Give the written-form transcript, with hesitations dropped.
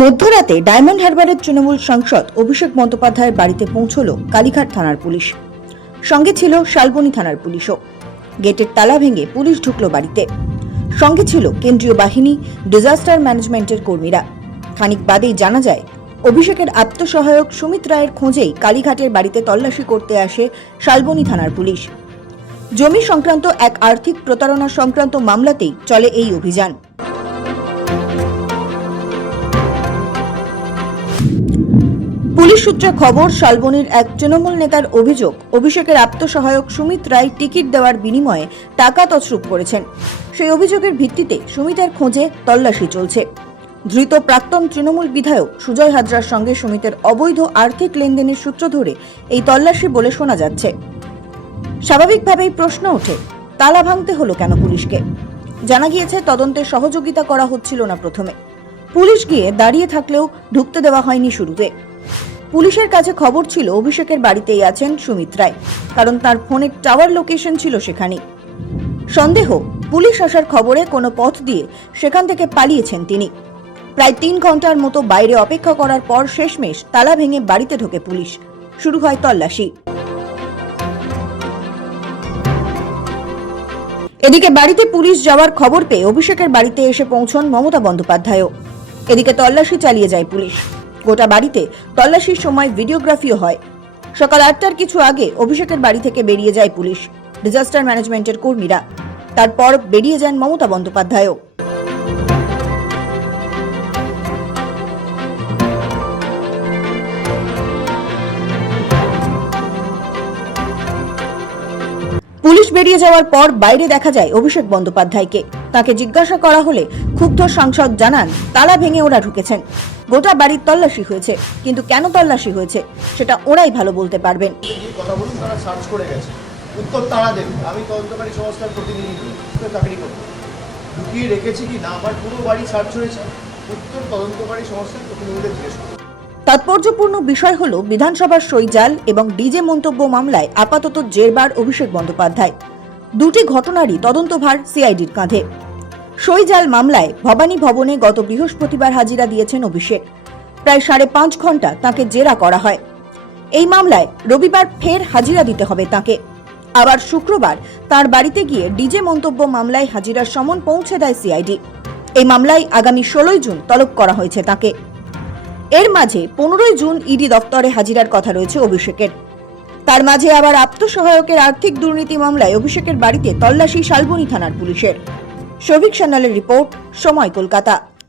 মধ্যরাতে ডায়মন্ড হারবারের তৃণমূল সাংসদ অভিষেক বন্দ্যোপাধ্যায়ের বাড়িতে পৌঁছল কালীঘাট থানার পুলিশ। সঙ্গে ছিল শালবনী থানার পুলিশও। গেটের তালা ভেঙে পুলিশ ঢুকল বাড়িতে। সঙ্গে ছিল কেন্দ্রীয় বাহিনী, ডিজাস্টার ম্যানেজমেন্টের কর্মীরা। খানিক বাদেই জানা যায়, অভিষেকের আত্মসহায়ক সুমিত রায়ের খোঁজেই কালীঘাটের বাড়িতে তল্লাশি করতে আসে শালবনী থানার পুলিশ। জমি সংক্রান্ত এক আর্থিক প্রতারণা সংক্রান্ত মামলাতেই চলে এই অভিযান। পুলিশ সূত্রে খবর, শালবনীর এক তৃণমূল নেতার অভিযোগ, অভিষেকের আত্মসহায়ক সুমিত রায় টিকিট দেওয়ার বিনিময়ে টাকা তছরূপ করেছেন। সেই অভিযোগের ভিত্তিতে সুমিতের খোঁজে তল্লাশি চলছে। ধৃত প্রাক্তন তৃণমূল বিধায়ক সুজয় হাজরার সঙ্গে সুমিতের অবৈধ আর্থিক লেনদেনের সূত্র ধরে এই তল্লাশি বলে শোনা যাচ্ছে। স্বাভাবিকভাবেই প্রশ্ন ওঠে, তালা ভাঙতে হলো কেন পুলিশকে? জানা গিয়েছে, তদন্তে সহযোগিতা করা হচ্ছিল না প্রথমে। পুলিশ গিয়ে দাঁড়িয়ে থাকলেও ঢুকতে দেওয়া হয়নি শুরুতে। পুলিশের কাছে খবর ছিল অভিষেকের বাড়িতেই আছেন সুমিত রায়, কারণ তার ফোনের টাওয়ার লোকেশন ছিল সেখানে। সন্দেহ, পুলিশ আসার খবরে কোনো পথ দিয়ে সেখান থেকে পালিয়েছেন তিনি। প্রায় 3 ঘন্টার মতো বাইরে অপেক্ষা করার পর শেষমেশ তালা ভেঙে বাড়িতে ঢোকে পুলিশ। শুরু হয় তল্লাশি। এদিকে বাড়িতে পুলিশ যাওয়ার খবর পেয়ে অভিষেকের বাড়িতে এসে পৌঁছন মমতা বন্দ্যোপাধ্যায়ও। এদিকে তল্লাশি চালিয়ে যায় পুলিশ। গোটা বাড়িতে তল্লাশির সময় ভিডিওগ্রাফিও হয়। সকাল 8টার কিছু আগে অভিষেকের বাড়ি থেকে বেরিয়ে যায় পুলিশ, ডিজাস্টার ম্যানেজমেন্টের কর্মীরা। তারপর বেরিয়ে যান মমতা বন্দ্যোপাধ্যায়ও। পুলিশ বেরিয়ে যাওয়ার পর বাইরে দেখা যায় অভিষেক বন্দ্যোপাধ্যায়কে। তাকে জিজ্ঞাসা করা হলে ক্ষুব্ধ সাংসদ জানান, তালা ভেঙে ওরা ঢুকেছেন। গোটা বাড়ির তল্লাশি হয়েছে, কিন্তু কেন তল্লাশি হয়েছে সেটা ওরাই ভালো বলতে পারবেন। কথা বলুন, তারা সার্চ করে গেছে, উত্তর তারা দেবে। আমি তদন্তকারী সংস্থার প্রতিনিধি, চাকরি করি, ঢুকিয়ে রেখেছি কি না আমার পুরো বাড়ি সার্চ হয়েছে, উত্তর তদন্তকারী সংস্থার প্রতিনিধিদের জিজ্ঞেস করুন। তাৎপর্যপূর্ণ বিষয় হলো, বিধানসভার সইজাল এবং ডিজে মন্তব্য মামলায় আপাতত জেরবার অভিষেক বন্দ্যোপাধ্যায়। দুটি ঘটনারই তদন্তভার সিআইডির কাঁধে। সইজাল মামলায় ভবানী ভবনে গত বৃহস্পতিবার হাজিরা দিয়েছেন অভিষেক। প্রায় 5.5 ঘন্টা তাকে জেরা করা হয়। এই মামলায় রবিবার ফের হাজিরা দিতে হবে তাকে। আবার শুক্রবার তার বাড়িতে গিয়ে ডিজে মন্তব্য মামলায় হাজিরার সমন পৌঁছে দেয় সিআইডি। এই মামলায় আগামী 16 জুন তলব করা হয়েছে তাকে। এর মাঝে 15 জুন ইডি দপ্তরে হাজিরার কথা রয়েছে অভিষেকের। তার মাঝে আবার আত্মসহায়কের আর্থিক দুর্নীতি মামলায় অভিষেকের বাড়িতে তল্লাশি শালবনী থানার পুলিশের। শৌভিক সান্যালের রিপোর্ট, সময়, কলকাতা।